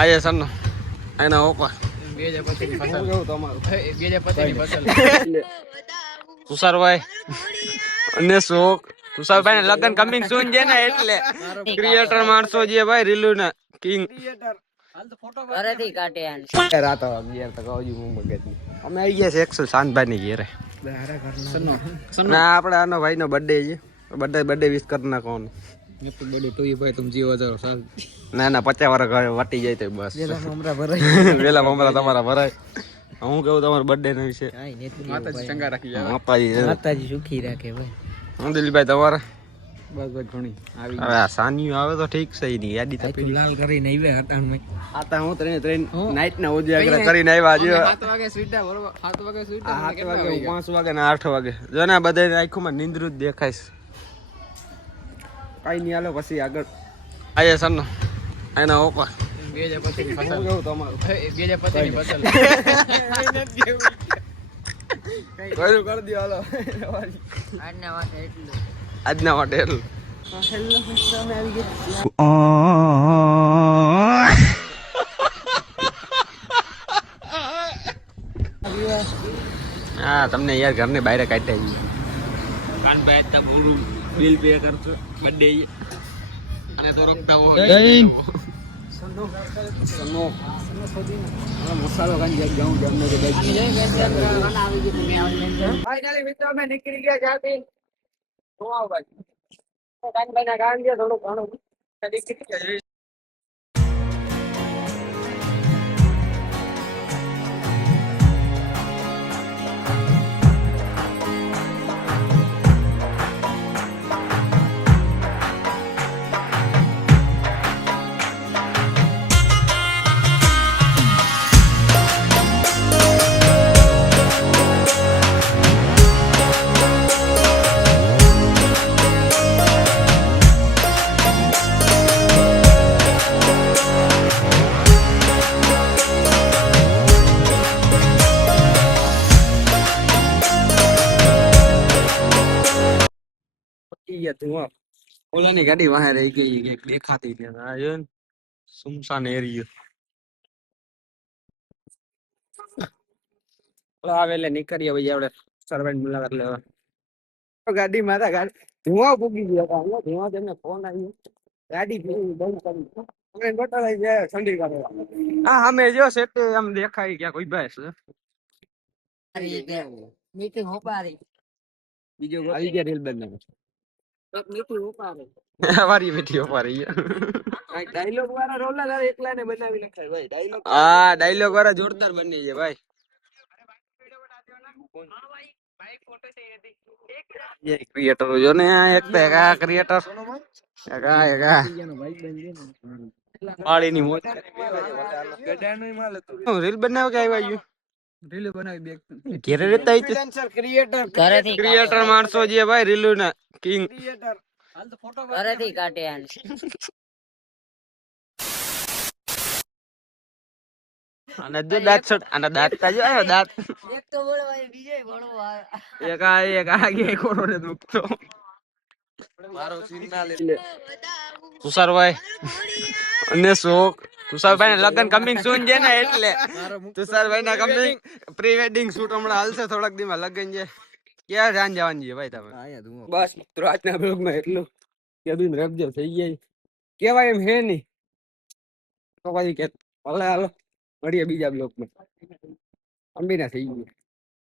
આજે સર નો એના ઓપા 2025 ની ફસલ કેવું તમારું 2025 ની ફસલ તુષારભાઈ અને શોક તુષારભાઈ ને લગન કમિંગ સૂન છે ને એટલે ક્રિએટર માણસો જે ભાઈ રીલુ ના કિંગ ક્રિએટર હાલ તો ફોટો ઘરેથી કાઢે યાર રાતો 11 તક આવજી હું મગજ અમે આવી ગયા છે 100 શાનભાઈ ની ઘરે ના આપણે આનો ભાઈ નો બર્થડે છે બર્થડે વિશ કરી નાખવાનું હેપી બર્થડે ટુ યુ ભાઈ तुम જીવો જાવ સાલ ના 50 વર્ષ ઘરે વટી જાય તો બસ વેલા મમરા ભરાય વેલા મમરા તમારા ભરાય હું કેવું તમારો બર્થડે નો વિશે માતાજી ચંગા રાખી જાય માતાજી સુખી રાખે ભાઈ હું દિલીપભાઈ તમારા બસ બસ ઘણી આવી હવે આ સાનિયું આવે તો ઠીક છે ની યાદી તપી લાલ કરીને આવ્યા હટાણ માં આતા હું ત્રણ નાઈટ ના ઉજાગરા કરીને આવ્યા આજે 7 વાગે સ્વીટા બરોબર 7 વાગે સ્વીટા 7 વાગે 5 વાગે ને 8 વાગે જો ને બધાય આંખોમાં નીંદરું જ દેખાય છે કઈ નહીં હાલો પછી આગળ આજે સર નો એના ઓપા 2025 ની ફસલ કેવું તમારું 2025 ની ફસલ કઈ કરી દો હાલો આજના માટે એટલું હેલો અમે આવી ગયા હા તમને યાર ઘરને બહાર કાઢ્યા કાનભાઈ તક પૂરું બિલ પે કરતો બર્થડે અને તો રોકતા હોય સનો મસાલો કાંઈ જાઉં જમને કે બેસી આવી ગઈ તમે ફાઇનલી મિત્રો અમે નીકળી ગયા જાતી તો આવ ભાઈ કાનભાઈ ના ગામ ગયા થોડું ઘણું નીકળી ગયા ઓલાની ગાડી વાહે રહી ગઈ એક દેખાતી ને સુમસાન એરિયો આવેલે નીકળીએ ભાઈ આપણે સર્વેન્ટ મુલાકાત લેવા ગાડી મારા ગાડી ધુઆ પૂગી ગયા હતા ધુઆ તેમને ફોન આવ્યો ગાડી બંધ કરી બટાલાઈ જાય ઠંડી કરવા હા અમે જો સેટ આમ દેખાય ક્યાં કોઈ ભાઈ છે મીટિંગ હોપારી બીજો આવી ગયા રેલ બંધ અમારી મીઠી ઉપાડી ડાયલોગ વાળા રોલા તારે એકલા ને બનાવી નાખાય ભાઈ ડાયલોગ હા ડાયલોગ વાળા જોરદાર બની છે ભાઈ ક્રિએટર જો ને એક તો એકા ક્રિએટર એકા એકા વાળીની મોજ રીલ બનાવ કે આવ્યા રીલ બનાવી બે ઘેરે રહેતા ક્રિએટર માણસો જે ભાઈ રીલુ ના કિંગ ક્રિએટર હાલ તો ફોટો ઘરેથી કાઢે યાર અને જો દાંત છોડ અને દાંત તાજો આવ્યો દાંત એક તો બોલો ભાઈ બીજો ભણો એક આગે કોરો ને દુખતો મારો સીન ના લે તુષારભાઈ અને શોક તુષારભાઈ ને લગન કમિંગ સૂન છે ને એટલે તુષારભાઈ ના કમિંગ પ્રી વેડિંગ શૂટ હમણાં હાલશે થોડાક દીમાં લગન છે ક્યાં જાન જવાની છે ભાઈ તમે બસ મિત્રો આજના બ્લોગમાં એટલું કેબિન રબજો થઈ ગઈ કેવાય એમ હે નહીં તો પછી કે ભલે હાલો મળીએ બીજા બ્લોગમાં અંબીના થઈ ગયું